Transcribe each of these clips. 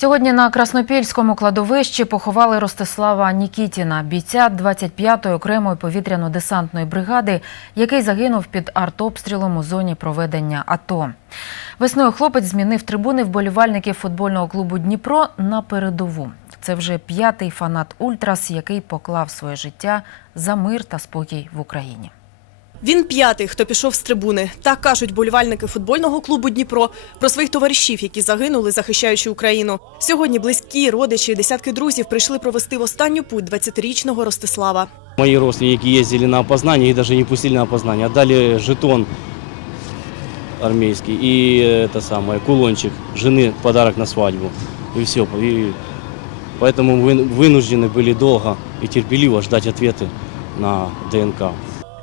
Сьогодні на Краснопільському кладовищі поховали Ростислава Нікітіна, бійця 25-ї окремої повітряно-десантної бригади, який загинув під артобстрілом у зоні проведення АТО. Весною хлопець змінив трибуни вболівальників футбольного клубу Дніпро на передову. Це вже п'ятий фанат Ультрас, який поклав своє життя за мир та спокій в Україні. Він п'ятий, хто пішов з трибуни. Так кажуть болівальники футбольного клубу Дніпро про своїх товаришів, які загинули, захищаючи Україну. Сьогодні близькі, родичі, і десятки друзів прийшли провести в останню путь 20-річного Ростислава. Мои родственники ездили на опознание и даже не пустили на опознание. Отдали жетон армейский и э, это самое, кулончик жены в подарок на свадьбу. И все. И поэтому вы- вынуждены были долго и терпеливо ждать ответы на ДНК.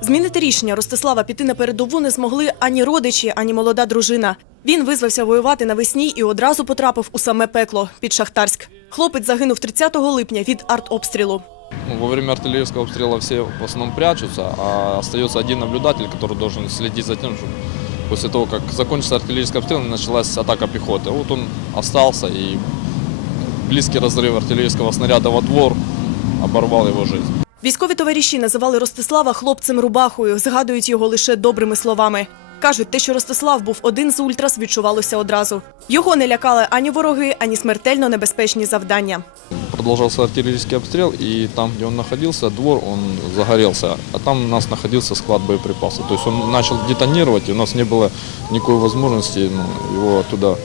Змінити рішення Ростислава піти на передову не змогли ані родичі, ані молода дружина. Він визвався воювати навесні і одразу потрапив у саме пекло під Шахтарськ. Хлопець загинув 30 липня від артобстрілу. Ну, Во время артиллерийского обстрела все в основном прячутся, а остается один наблюдатель, который должен следить за тем, чтобы после того, как закончился артиллерийский обстрел, началась атака пехоты. Вот он остался, и близкий разрыв артиллерийского снаряда во двор оборвал его жизнь. Військові товариші називали Ростислава хлопцем рубахою, згадують його лише добрими словами. Кажуть, те, що Ростислав був один з ультрас, відчувалося одразу. Його не лякали ані вороги, ані смертельно небезпечні завдання. Продолжался артиллерийский обстрел, и там, где он находился, двор, он загорелся, а там у нас находился склад боеприпасов. То есть он начал детонировать, и у нас не было никакой возможности ну, его оттуда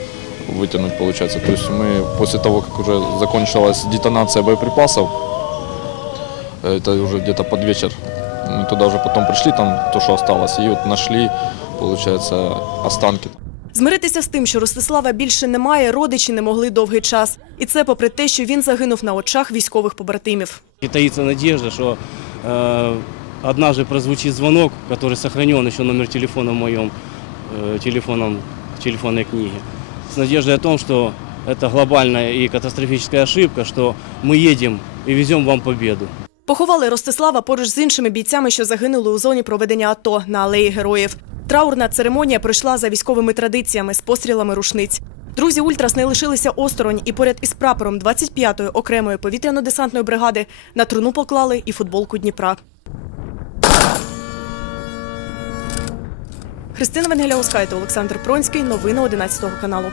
вытянуть, получается. То есть мы после того, как уже закончилась детонация боеприпасов, это уже где-то под вечер, мы туда уже потом пришли, там то, что осталось, и вот нашли, получается, останки. Змиритися з тим, що Ростислава більше немає, родичі не могли довгий час. І це попри те, що він загинув на очах військових побратимів. И таится надежда, что э, однажды прозвучит звонок, который сохранен еще номер телефона в моем э, телефоном, в телефонной книге, с надеждой о том, что это глобальная и катастрофическая ошибка, что мы едем и везем вам победу. Поховали Ростислава поруч з іншими бійцями, що загинули у зоні проведення АТО на алеї героїв. Траурна церемонія пройшла за військовими традиціями з пострілами рушниць. Друзі Ультрас не лишилися осторонь і поряд із прапором 25-ї окремої повітряно-десантної бригади на труну поклали і футболку Дніпра. Христина Венгеля Оскайте, Олександр Пронський. Новини 11 каналу.